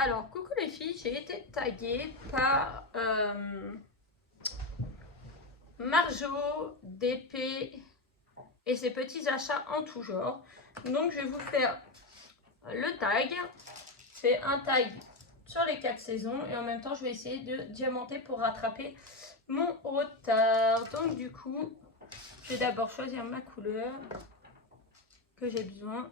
Alors, coucou les filles, j'ai été taguée par Marjo, DP et ses petits achats en tout genre. Donc, je vais vous faire le tag. C'est un tag sur les 4 saisons et en même temps, je vais essayer de diamanter pour rattraper mon retard. Donc, du coup, je vais d'abord choisir ma couleur que j'ai besoin.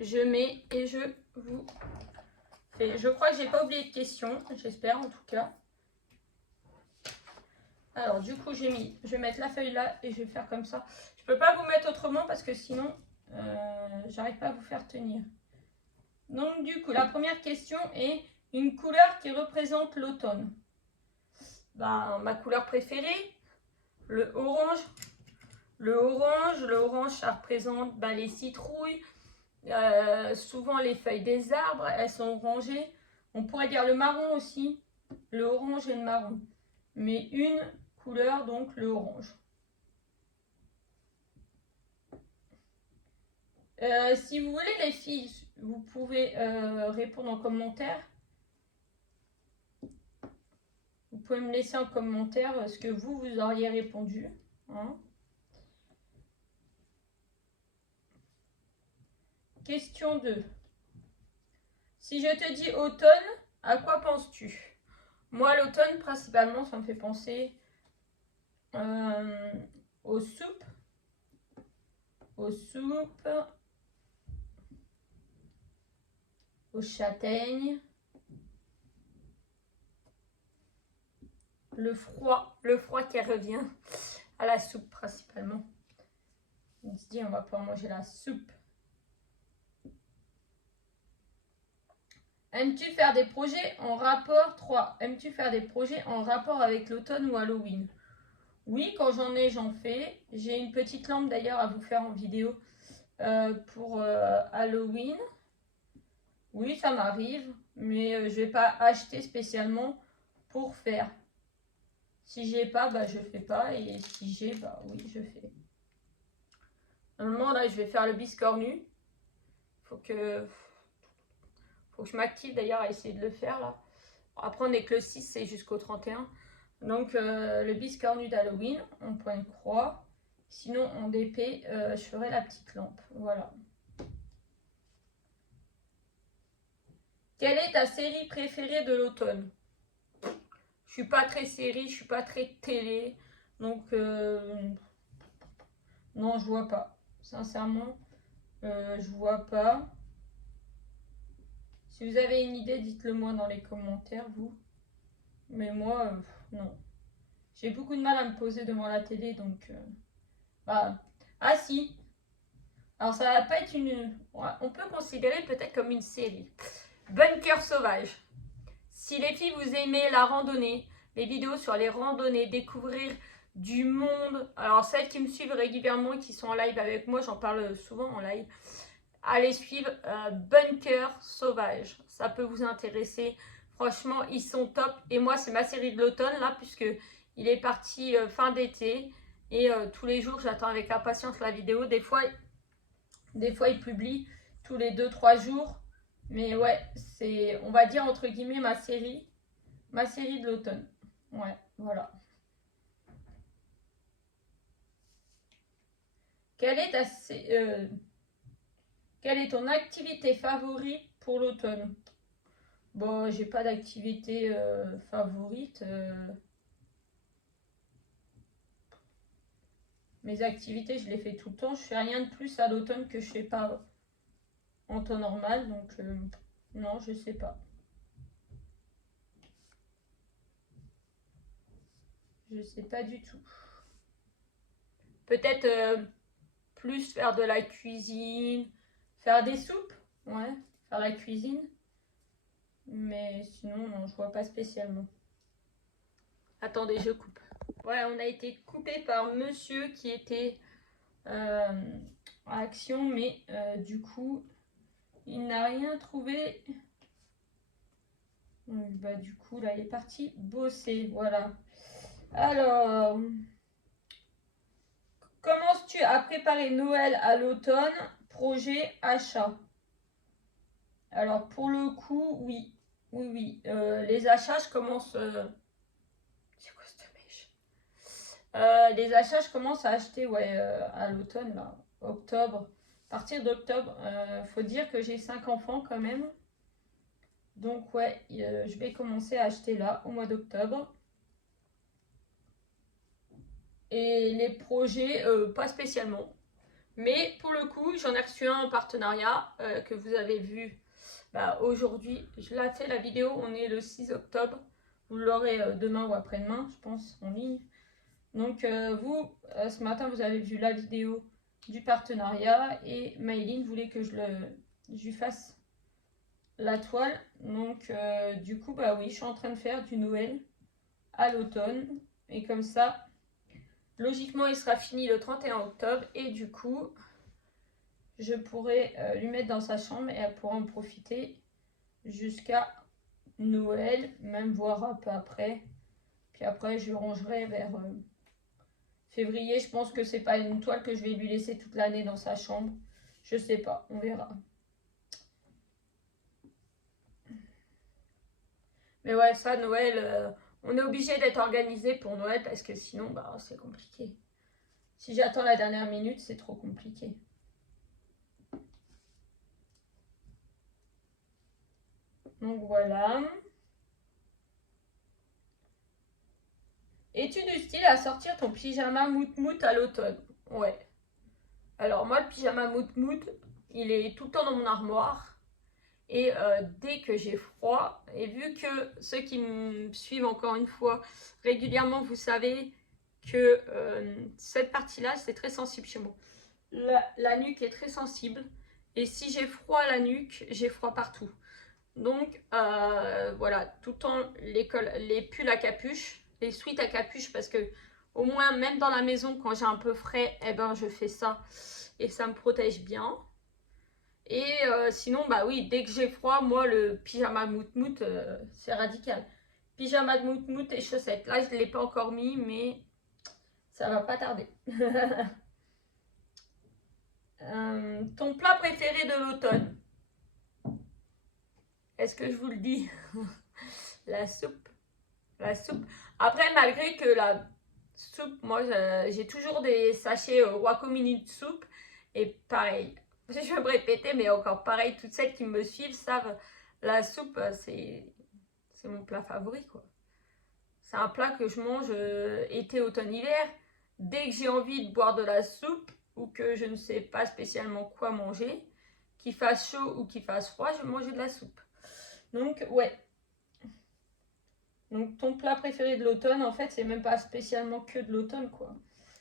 Je mets et je vous fais. Je crois que j'ai pas oublié de questions, j'espère en tout cas. Alors du coup je vais mettre la feuille là et je vais faire comme ça. Je peux pas vous mettre autrement parce que sinon j'arrive pas à vous faire tenir. Donc du coup la première question est une couleur qui représente l'automne. Ben, ma couleur préférée, le orange. Le orange ça représente les citrouilles. Souvent les feuilles des arbres, elles sont orangées. On pourrait dire le marron aussi, le orange et le marron. Mais une couleur, donc le orange. Si vous voulez les filles, vous pouvez répondre en commentaire. Vous pouvez me laisser en commentaire ce que vous auriez répondu. Hein. Question 2. Si je te dis automne, à quoi penses-tu? Moi, l'automne, principalement, ça me fait penser aux soupes. Aux châtaignes. Le froid qui revient à la soupe principalement. On se dit on va pouvoir manger la soupe. Aimes-tu faire des projets en rapport 3. Aimes-tu faire des projets en rapport avec l'automne ou Halloween? Oui, quand j'en fais. J'ai une petite lampe d'ailleurs à vous faire en vidéo pour Halloween. Oui, ça m'arrive, mais je vais pas acheter spécialement pour faire. Si j'ai pas, je fais pas. Et si j'ai, oui, je fais. Normalement, là, je vais faire le biscornu. Faut que je m'active d'ailleurs à essayer de le faire là. Après, on n'est que le 6, c'est jusqu'au 31. Donc, le biscornu d'Halloween en point de croix. Sinon, en DP, je ferai la petite lampe. Voilà. Quelle est ta série préférée de l'automne? Je suis pas très série, je suis pas très télé. Donc, non, je vois pas. Sincèrement, je vois pas. Si vous avez une idée, dites-le moi dans les commentaires, vous. Mais moi, non. J'ai beaucoup de mal à me poser devant la télé, donc... Ah si. Alors ça va pas être une... On peut considérer peut-être comme une série. Bunker sauvage. Si les filles, vous aimez la randonnée, les vidéos sur les randonnées, découvrir du monde... Alors celles qui me suivent régulièrement, qui sont en live avec moi, j'en parle souvent en live. Allez suivre Bunker sauvage. Ça peut vous intéresser. Franchement, ils sont top. Et moi, c'est ma série de l'automne, là, puisque il est parti fin d'été. Et tous les jours, j'attends avec impatience la vidéo. Des fois, il publie tous les 2-3 jours. Mais ouais, c'est, on va dire, entre guillemets, ma série de l'automne. Ouais, voilà. Quelle est ton activité favorite pour l'automne? Bon, j'ai pas d'activité favorite. Mes activités, je les fais tout le temps. Je fais rien de plus à l'automne que je fais pas en temps normal. Donc, non, je sais pas. Je sais pas du tout. Peut-être plus faire de la cuisine, faire des soupes. Ouais, faire la cuisine. Mais sinon, non, je vois pas spécialement. Attendez, je coupe. Ouais, on a été coupé par monsieur qui était à Action, mais du coup, il n'a rien trouvé. Donc, du coup, là, il est parti bosser. Voilà. Alors, commences-tu à préparer Noël à l'automne? Projet achat. Alors pour le coup, oui. Oui, oui. Les achats, je commence... C'est quoi cette mèche? Les achats, je commence à acheter ouais, à l'automne, là, octobre. À partir d'octobre, faut dire que j'ai 5 enfants quand même. Donc ouais, je vais commencer à acheter là, au mois d'octobre. Et les projets, pas spécialement. Mais pour le coup, j'en ai reçu un en partenariat que vous avez vu aujourd'hui. Je l'ai fait la vidéo, on est le 6 octobre. Vous l'aurez demain ou après-demain, je pense, en ligne. Donc vous, ce matin, vous avez vu la vidéo du partenariat et Maëline voulait que je lui fasse la toile. Donc du coup, bah oui, je suis en train de faire du Noël à l'automne. Et comme ça, logiquement, il sera fini le 31 octobre. Et du coup, je pourrai lui mettre dans sa chambre et elle pourra en profiter jusqu'à Noël, même voire un peu après. Puis après, je rangerai vers février. Je pense que c'est pas une toile que je vais lui laisser toute l'année dans sa chambre. Je sais pas, on verra. Mais ouais, ça, Noël, on est obligé d'être organisé pour Noël parce que sinon, bah, c'est compliqué. Si j'attends la dernière minute, c'est trop compliqué. Donc voilà. Es-tu du style à sortir ton pyjama mout-mout à l'automne? Ouais. Alors moi, le pyjama mout-mout, il est tout le temps dans mon armoire. Et dès que j'ai froid, et vu que ceux qui me suivent encore une fois régulièrement, vous savez que cette partie-là, c'est très sensible chez moi. La nuque est très sensible. Et si j'ai froid à la nuque, j'ai froid partout. Donc voilà, tout le temps les pulls à capuche, les sweats à capuche, parce que au moins même dans la maison, quand j'ai un peu frais, eh ben, je fais ça et ça me protège bien. Et sinon, bah oui, dès que j'ai froid, moi, le pyjama mout-mout, c'est radical. Pyjama de mout-mout et chaussettes. Là, je ne l'ai pas encore mis, mais ça va pas tarder. Ton plat préféré de l'automne? Est-ce que je vous le dis? La soupe. La soupe. Après, malgré que la soupe, moi, j'ai toujours des sachets Wacom Minute Soupe. Et pareil, je vais me répéter, mais encore pareil, toutes celles qui me suivent savent, la soupe, c'est mon plat favori, quoi. C'est un plat que je mange été, automne, hiver. Dès que j'ai envie de boire de la soupe ou que je ne sais pas spécialement quoi manger, qu'il fasse chaud ou qu'il fasse froid, je vais manger de la soupe. Donc, ouais. Donc, ton plat préféré de l'automne, en fait, c'est même pas spécialement que de l'automne, quoi.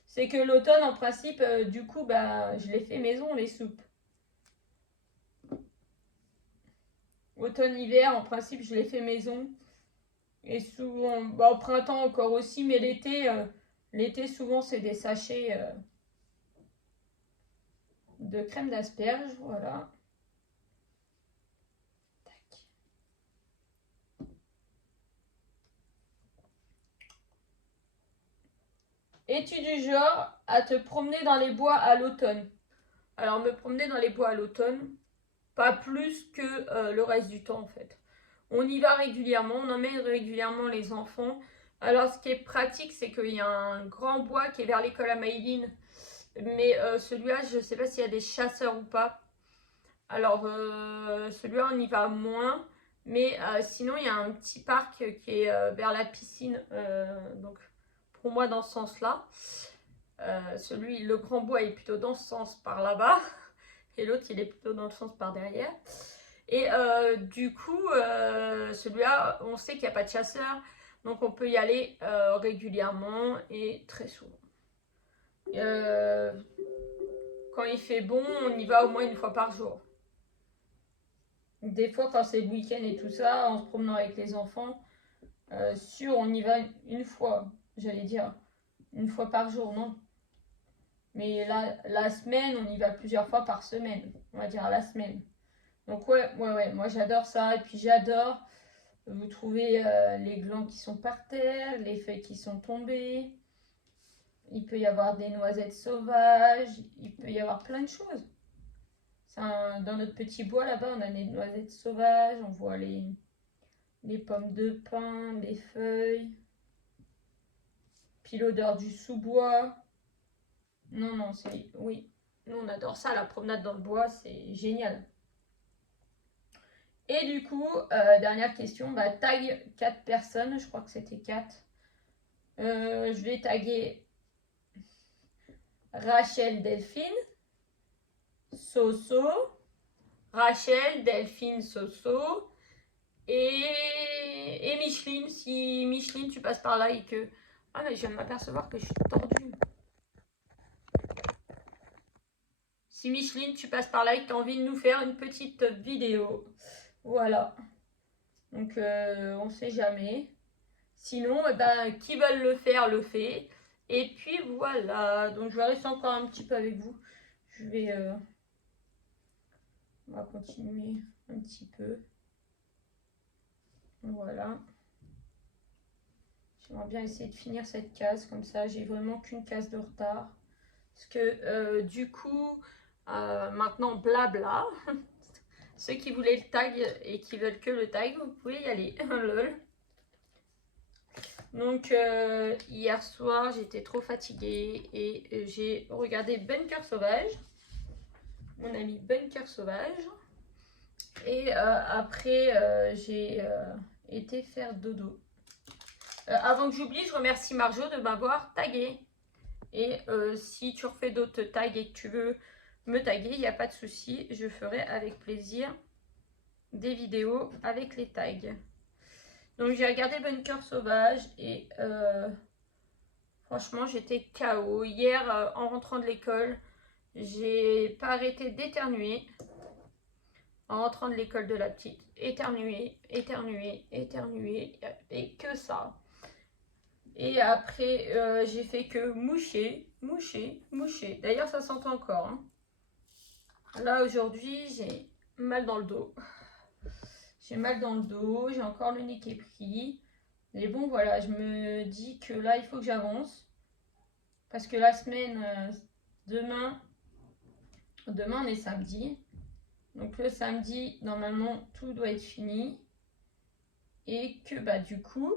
C'est que l'automne, en principe, du coup, bah, je les fais maison, les soupes. Automne-hiver, en principe, je les fais maison. Et souvent, bah, au printemps encore aussi, mais l'été souvent, c'est des sachets de crème d'asperge, voilà. Tac. Es-tu du genre à te promener dans les bois à l'automne? Alors, me promener dans les bois à l'automne, pas plus que le reste du temps, en fait. On y va régulièrement, on emmène régulièrement les enfants. Alors, ce qui est pratique, c'est qu'il y a un grand bois qui est vers l'école à Maïline. Mais celui-là, je ne sais pas s'il y a des chasseurs ou pas. Alors, celui-là, on y va moins. Mais sinon, il y a un petit parc qui est vers la piscine. Donc, pour moi, dans ce sens-là. Le grand bois est plutôt dans ce sens par là-bas. Et l'autre, il est plutôt dans le sens par derrière. Et du coup, celui-là, on sait qu'il n'y a pas de chasseurs. Donc, on peut y aller régulièrement et très souvent. Quand il fait bon, on y va au moins une fois par jour. Des fois, quand c'est le week-end et tout ça, en se promenant avec les enfants, on y va une fois, j'allais dire, une fois par jour, non. Mais la semaine, on y va plusieurs fois par semaine, on va dire la semaine. Donc ouais, moi j'adore ça. Et puis j'adore, vous trouvez les glands qui sont par terre, les feuilles qui sont tombées. Il peut y avoir des noisettes sauvages, il peut y avoir plein de choses. Dans notre petit bois là-bas, on a des noisettes sauvages, on voit les pommes de pin, les feuilles, puis l'odeur du sous-bois. Non, non, c'est... Oui, nous on adore ça, la promenade dans le bois, c'est génial. Et du coup, dernière question, bah, tag 4 personnes, je crois que c'était 4. Je vais taguer Rachel, Delphine, Soso, Rachel, Delphine, Soso et Micheline. Si Micheline, tu passes par là et que... Ah mais je viens de m'apercevoir que je suis tordue. Si Micheline, tu passes par là et que tu as envie de nous faire une petite vidéo. Voilà. Donc on sait jamais. Sinon, eh ben, qui veulent le faire, le fait. Et puis voilà. Donc je vais rester encore un petit peu avec vous. Je vais... on va continuer un petit peu. Voilà. J'aimerais bien essayer de finir cette case. Comme ça, j'ai vraiment qu'une case de retard. Parce que du coup, maintenant, blabla. Ceux qui voulaient le tag et qui veulent que le tag, vous pouvez y aller. Lol. Donc, hier soir, j'étais trop fatiguée et j'ai regardé Bunker Sauvage. Mon ami Bunker Sauvage. Et après, j'ai été faire dodo. Avant que j'oublie, je remercie Marjo de m'avoir tagué. Et si tu refais d'autres tags et que tu veux me taguer, il n'y a pas de souci. Je ferai avec plaisir des vidéos avec les tags. Donc j'ai regardé Bunker Sauvage et franchement j'étais KO. Hier en rentrant de l'école, j'ai pas arrêté d'éternuer. En rentrant de l'école de la petite, éternuer, éternuer, éternuer, et que ça. Et après, j'ai fait que moucher, moucher, moucher. D'ailleurs, ça s'entend encore. Hein. Là, aujourd'hui, j'ai mal dans le dos. J'ai mal dans le dos, j'ai encore le nez qui est pris. Mais bon, voilà, je me dis que là, il faut que j'avance. Parce que la semaine, demain, on est samedi. Donc le samedi, normalement, tout doit être fini. Et que, bah, du coup,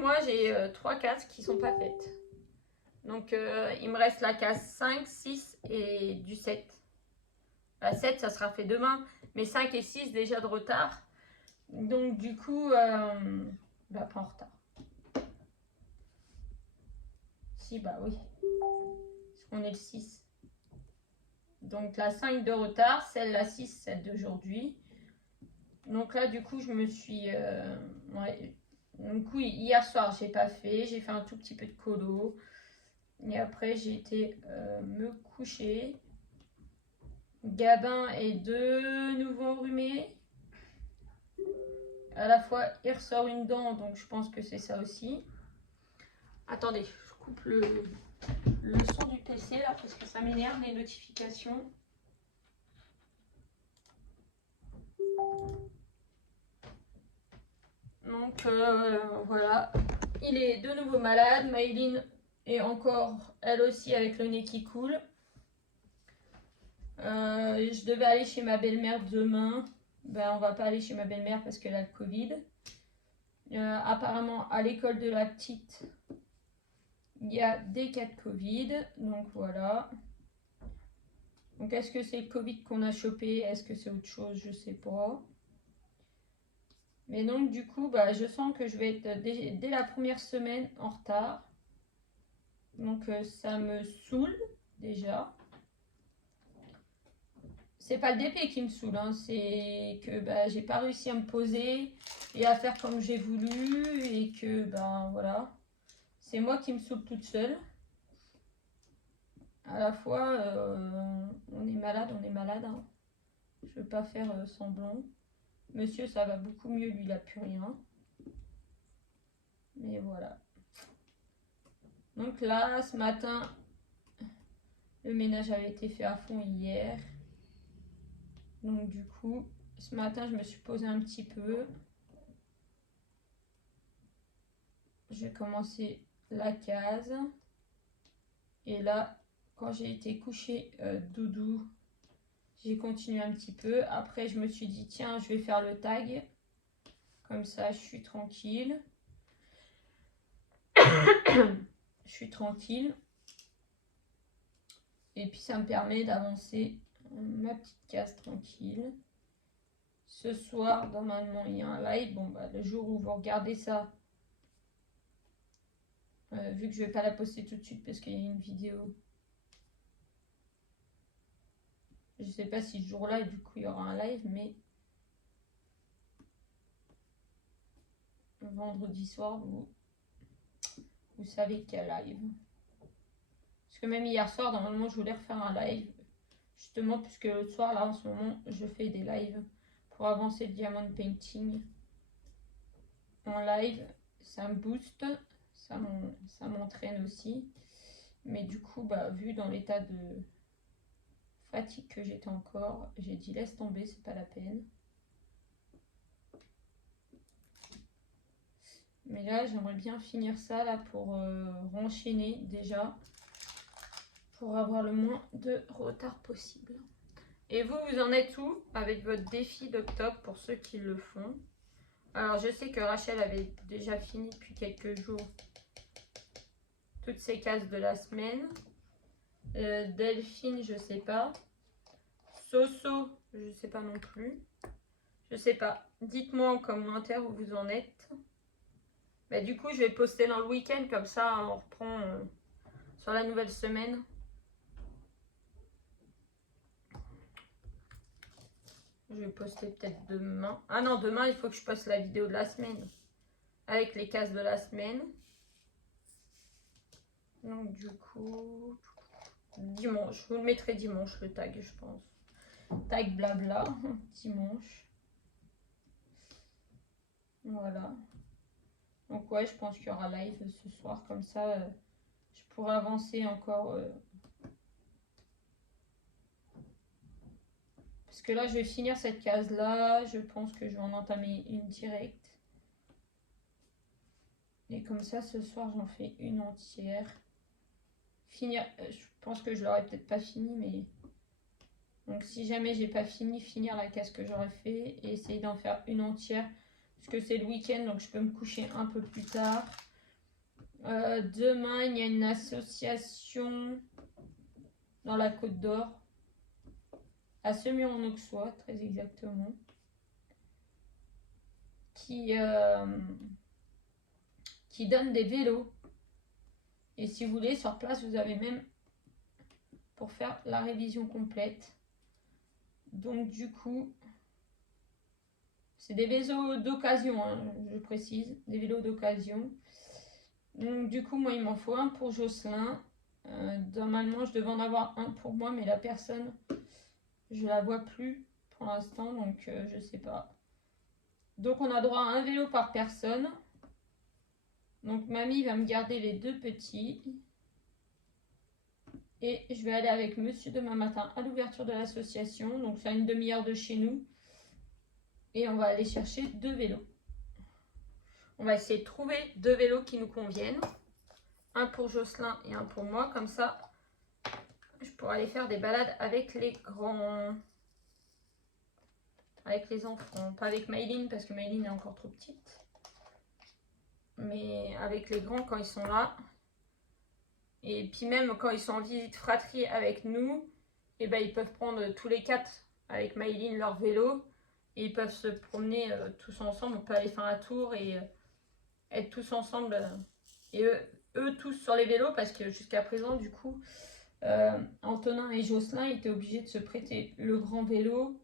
moi, j'ai 3 cases qui sont pas faites. Donc, il me reste la case 5, 6 et du 7. La 7, ça sera fait demain. Mais 5 et 6, déjà de retard. Donc, du coup, bah, pas en retard. Si, bah oui. Parce qu'on est le 6. Donc, la 5 de retard, celle la 6, celle d'aujourd'hui. Donc là, du coup, je me suis... ouais. Du coup, hier soir, j'ai pas fait. J'ai fait un tout petit peu de colo. Et après, j'ai été me coucher. Gabin est de nouveau enrhumé. À la fois, il ressort une dent, donc je pense que c'est ça aussi. Attendez, je coupe le son du PC là, parce que ça m'énerve les notifications. Donc voilà, il est de nouveau malade. Maëline est encore, elle aussi, avec le nez qui coule. Je devais aller chez ma belle-mère demain. Ben, on va pas aller chez ma belle-mère parce qu'elle a le Covid. Apparemment, à l'école de la petite, il y a des cas de Covid. Donc voilà. Donc est-ce que c'est le Covid qu'on a chopé? Est-ce que c'est autre chose? Je sais pas. Mais donc du coup, bah, je sens que je vais être dès la première semaine en retard. Donc ça me saoule déjà. C'est pas le DP qui me saoule, hein, c'est que bah, j'ai pas réussi à me poser et à faire comme j'ai voulu et que ben voilà, c'est moi qui me saoule toute seule. À la fois, on est malade, Hein. Je veux pas faire semblant. Monsieur, ça va beaucoup mieux, lui, il a plus rien. Mais voilà. Donc là, ce matin, le ménage avait été fait à fond hier. Donc du coup, ce matin, je me suis posée un petit peu. J'ai commencé la case. Et là, quand j'ai été coucher doudou, j'ai continué un petit peu. Après, je me suis dit, tiens, je vais faire le tag. Comme ça, je suis tranquille. Je suis tranquille. Et puis, ça me permet d'avancer ma petite case tranquille. Ce soir, normalement, il y a un live. Bon, bah, le jour où vous regardez ça, vu que je ne vais pas la poster tout de suite parce qu'il y a une vidéo. Je ne sais pas si ce jour-là, du coup, il y aura un live, mais vendredi soir, vous savez qu'il y a live. Parce que même hier soir, normalement, je voulais refaire un live. Justement, puisque le soir, là, en ce moment, je fais des lives pour avancer le diamond painting. En live, ça me booste, ça m'entraîne aussi. Mais du coup, bah, vu dans l'état de fatigue que j'étais encore, j'ai dit laisse tomber, c'est pas la peine. Mais là, j'aimerais bien finir ça là pour renchaîner déjà, pour avoir le moins de retard possible. Et vous en êtes où avec votre défi d'octobre pour ceux qui le font? Alors, je sais que Rachel avait déjà fini depuis quelques jours toutes ses cases de la semaine. Delphine, je sais pas. Soso, je sais pas non plus. Je sais pas. Dites-moi en commentaire où vous en êtes. Bah, du coup, je vais poster dans le week-end, comme ça on reprend sur la nouvelle semaine. Je vais poster peut-être demain. Ah non, demain, il faut que je poste la vidéo de la semaine. Avec les cases de la semaine. Donc du coup, dimanche. Je vous le mettrai dimanche, le tag, je pense. Tag blabla, dimanche. Voilà. Donc ouais, je pense qu'il y aura live ce soir. Comme ça, je pourrai avancer encore. Parce que là, je vais finir cette case-là. Je pense que je vais en entamer une directe. Et comme ça, ce soir, j'en fais une entière. Finir, je pense que je l'aurais peut-être pas fini, mais... Donc si jamais j'ai pas fini, finir la case que j'aurais fait et essayer d'en faire une entière. Parce que c'est le week-end, donc je peux me coucher un peu plus tard. Demain, il y a une association dans la Côte d'Or. À Semur-en-Auxois, très exactement. Qui donne des vélos. Et si vous voulez, sur place, vous avez même pour faire la révision complète. Donc du coup, c'est des vélos d'occasion, hein, je précise, des vélos d'occasion. Donc du coup, moi, il m'en faut un pour Jocelyn. Normalement, je devais en avoir un pour moi, mais la personne, je la vois plus pour l'instant, donc je sais pas. Donc on a droit à un vélo par personne. Donc mamie va me garder les deux petits. Et je vais aller avec monsieur demain matin à l'ouverture de l'association. Donc c'est à une demi-heure de chez nous. Et on va aller chercher deux vélos. On va essayer de trouver deux vélos qui nous conviennent. Un pour Jocelyn et un pour moi. Comme ça, je pourrai aller faire des balades avec les grands. Avec les enfants. Pas avec Maïline parce que Maïline est encore trop petite. Mais avec les grands quand ils sont là. Et puis même quand ils sont en visite fratrie avec nous, et ben ils peuvent prendre tous les quatre avec Maïline leur vélo. Et ils peuvent se promener tous ensemble. On peut aller faire un tour et être tous ensemble. Et eux tous sur les vélos parce que jusqu'à présent du coup Antonin et Jocelyn étaient obligés de se prêter le grand vélo.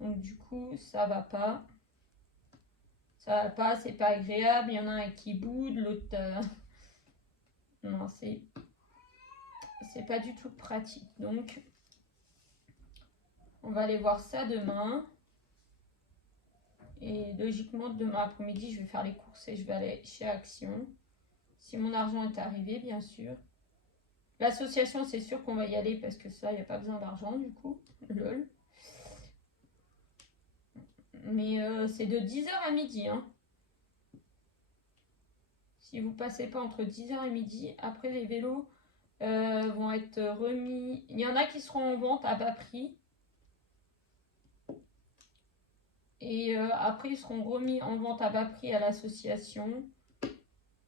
Donc du coup ça va pas. Ça va pas, c'est pas agréable. Il y en a un qui boude, l'autre... Non, c'est pas du tout pratique. Donc, on va aller voir ça demain. Et logiquement, demain après-midi, je vais faire les courses et je vais aller chez Action. Si mon argent est arrivé, bien sûr. L'association, c'est sûr qu'on va y aller parce que ça, il n'y a pas besoin d'argent du coup. Lol. Mais c'est de 10h à midi. Hein. Si vous passez pas entre 10h et midi, après les vélos, vont être remis. Il y en a qui seront en vente à bas prix. Et après, ils seront remis en vente à bas prix à l'association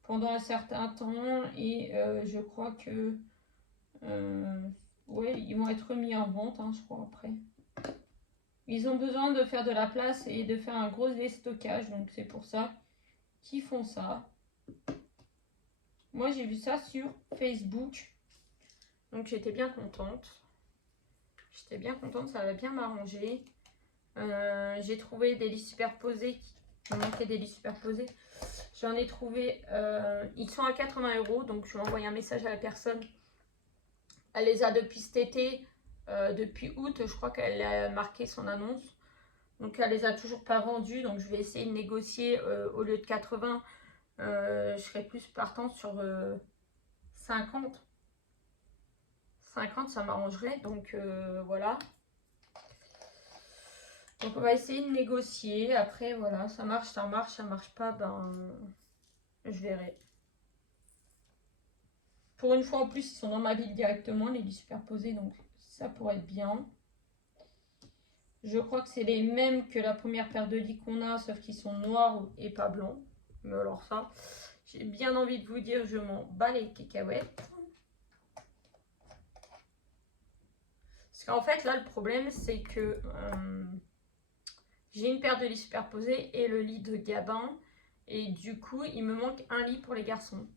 pendant un certain temps. Et je crois que ouais, ils vont être remis en vente, hein, je crois, après. Ils ont besoin de faire de la place et de faire un gros déstockage, donc c'est pour ça qu'ils font ça. Moi, j'ai vu ça sur Facebook, donc j'étais bien contente. J'étais bien contente, ça va bien m'arranger. J'ai trouvé des lits superposés, il me manquait des lits superposés. J'en ai trouvé, ils sont à 80 €, donc je vais envoyer un message à la personne. Elle les a depuis cet été, depuis août, je crois qu'elle a marqué son annonce. Donc elle les a toujours pas vendus, donc je vais essayer de négocier au lieu de 80, je serai plus partante sur 50. 50 ça m'arrangerait, donc voilà. Donc on va essayer de négocier, après voilà, ça marche, ça marche pas, ben je verrai. Pour une fois en plus, ils sont dans ma ville directement, les lits superposés, donc ça pourrait être bien. Je crois que c'est les mêmes que la première paire de lits qu'on a, sauf qu'ils sont noirs et pas blancs. Mais alors ça, j'ai bien envie de vous dire, je m'en bats les cacahuètes. Parce qu'en fait, là, le problème, c'est que j'ai une paire de lits superposés et le lit de Gabin. Et du coup, il me manque un lit pour les garçons.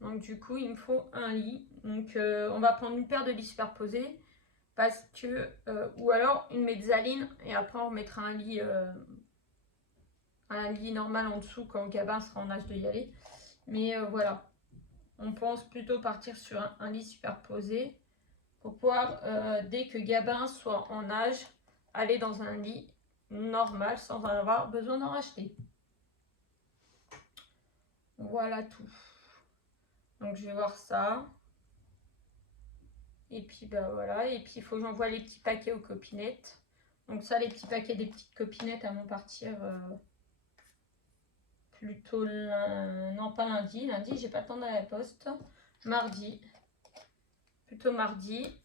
Donc du coup, il me faut un lit. Donc on va prendre une paire de lits superposés. Parce que, ou alors une mezzanine. Et après, on mettra un lit normal en dessous quand Gabin sera en âge de y aller. Mais voilà. On pense plutôt partir sur un lit superposé. Pour pouvoir, dès que Gabin soit en âge, aller dans un lit normal sans en avoir besoin d'en racheter. Voilà tout. Donc je vais voir ça. Et puis bah voilà. Et puis il faut que j'envoie les petits paquets aux copinettes. Donc ça, les petits paquets des petites copinettes, elles vont partir plutôt non pas lundi. Lundi, j'ai pas le temps d'aller à la poste. Mardi. Plutôt mardi,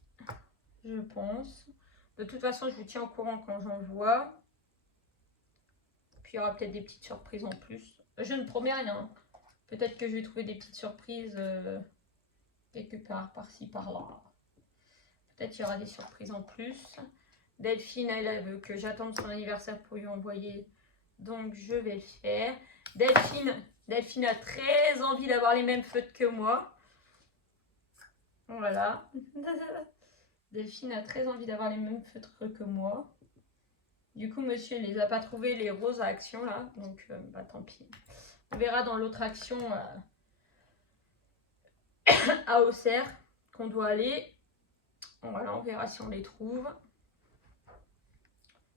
je pense. De toute façon, je vous tiens au courant quand j'envoie. Puis il y aura peut-être des petites surprises en plus. Je ne promets rien. Peut-être que je vais trouver des petites surprises quelque part, par-ci, par-là. Peut-être qu'il y aura des surprises en plus. Delphine, elle veut que j'attende son anniversaire pour lui envoyer. Donc, je vais le faire. Delphine a très envie d'avoir les mêmes feutres que moi. Voilà. Delphine a très envie d'avoir les mêmes feutres que moi. Du coup, monsieur ne les a pas trouvés, les roses à action, là. Donc, bah, tant pis. On verra dans l'autre action à Auxerre qu'on doit aller. Voilà, on verra si on les trouve.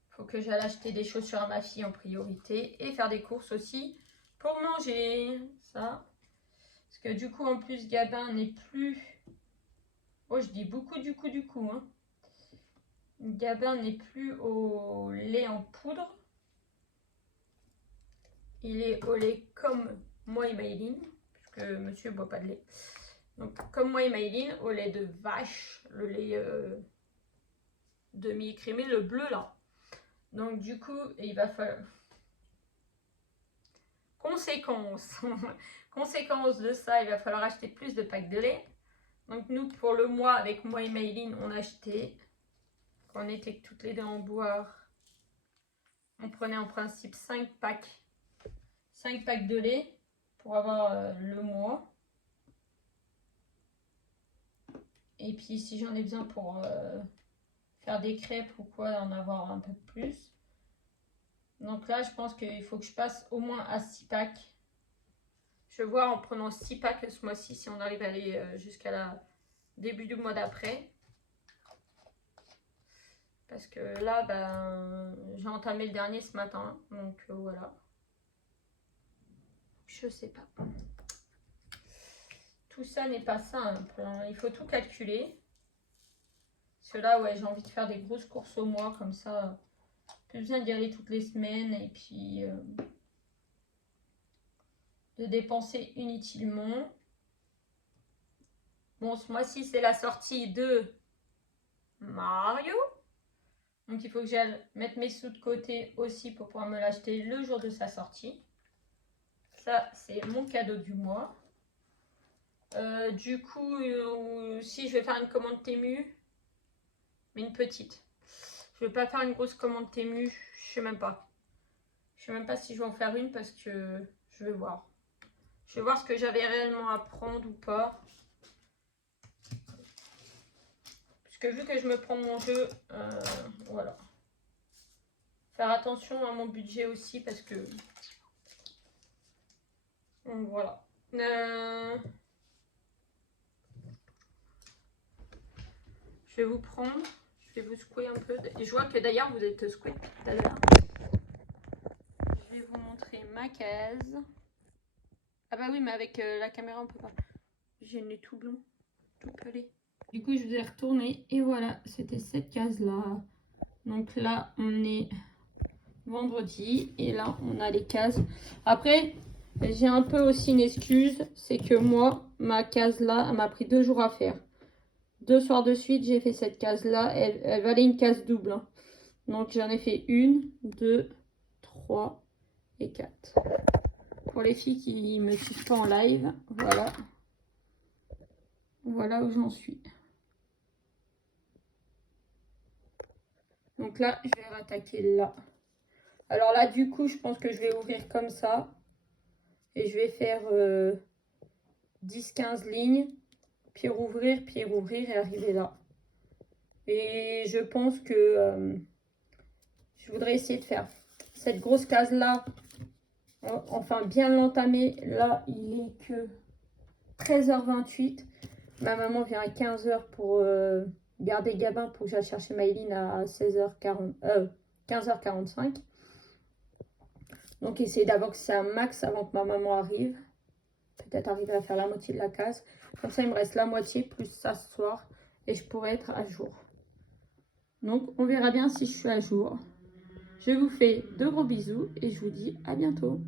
Faut que j'aille acheter des chaussures à ma fille en priorité. Et faire des courses aussi pour manger. Ça. Parce que du coup, en plus, Gabin n'est plus... Oh, je dis beaucoup du coup. Hein. Gabin n'est plus au lait en poudre. Il est au lait comme moi et Maëline. Puisque monsieur ne boit pas de lait. Donc, comme moi et Maëline, au lait de vache. Le lait demi-écrémé, le bleu là. Donc, du coup, il va falloir... Conséquence de ça, il va falloir acheter plus de packs de lait. Donc nous, pour le mois, avec moi et Maëline, on a acheté, quand on était toutes les deux en boire, on prenait en principe 5 packs de lait pour avoir le mois. Et puis si j'en ai besoin pour faire des crêpes ou quoi, en avoir un peu plus. Donc là, je pense qu'il faut que je passe au moins à 6 packs. Je vais voir en prenant 6 packs ce mois-ci si on arrive à aller jusqu'à la début du mois d'après. Parce que là, ben, j'ai entamé le dernier ce matin. Donc voilà. Je sais pas. Tout ça n'est pas simple. Hein. Il faut tout calculer. Parce que là, ouais, j'ai envie de faire des grosses courses au mois. Comme ça, plus besoin d'y aller toutes les semaines. Et puis, de dépenser inutilement. Bon, ce mois-ci, c'est la sortie de Mario. Donc, il faut que j'aille mettre mes sous de côté aussi pour pouvoir me l'acheter le jour de sa sortie. Ça, c'est mon cadeau du mois. Du coup, si je vais faire une commande Temu, mais une petite. Je vais pas faire une grosse commande Temu, je sais même pas. Je sais même pas si je vais en faire une parce que je vais voir. Je vais voir ce que j'avais réellement à prendre ou pas. Puisque vu que je me prends mon jeu, voilà. Faire attention à mon budget aussi parce que... Donc voilà. Je vais vous prendre, je vais vous secouer un peu. Et je vois que d'ailleurs vous êtes secoué tout à l'heure. Je vais vous montrer ma case. Ah bah oui, mais avec la caméra on peut pas. J'ai le nez tout blond, tout pelé. Du coup je vous ai retourné et voilà, c'était cette case là. Donc là on est vendredi et là on a les cases. Après j'ai un peu aussi une excuse, c'est que moi ma case là elle m'a pris 2 jours à faire. 2 soirs de suite j'ai fait cette case là, elle valait une case double hein. Donc j'en ai fait 1, 2, 3 et 4. Pour les filles qui me suivent pas en live, voilà. Voilà où j'en suis. Donc là, je vais rattaquer là. Alors là, du coup, je pense que je vais ouvrir comme ça. Et je vais faire 10-15 lignes. Puis rouvrir et arriver là. Et je pense que je voudrais essayer de faire cette grosse case là. Enfin, bien l'entamer. Là, il est que 13h28. Ma maman vient à 15h pour garder Gabin pour que j'aille chercher Maëline à 15h45. Donc, essayer d'avancer un max avant que ma maman arrive. Peut-être arriver à faire la moitié de la case. Comme ça, il me reste la moitié plus ça ce soir. Et je pourrai être à jour. Donc, on verra bien si je suis à jour. Je vous fais de gros bisous et je vous dis à bientôt.